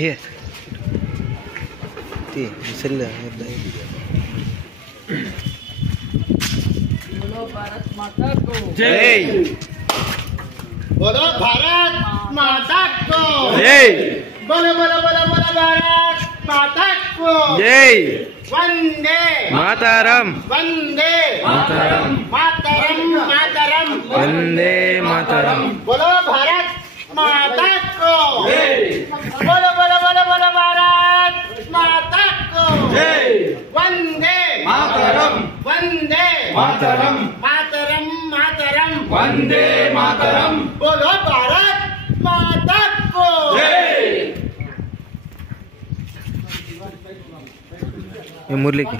ये ती मिसल बोलो भारत माता को जय। बोलो भारत माता को जय। बोलो बोलो बोलो बोलो भारत माता को जय। वंदे मातरम वंदे मातरम मातरम मातरम वंदे मातरम। बोलो भारत माता को बोलो बोलो बोलो बोलो भारत माता को वंदे मातरम वंदे मातरम मातरम मातरम वंदे मातरम। बोलो भारत माता को ये मुरली की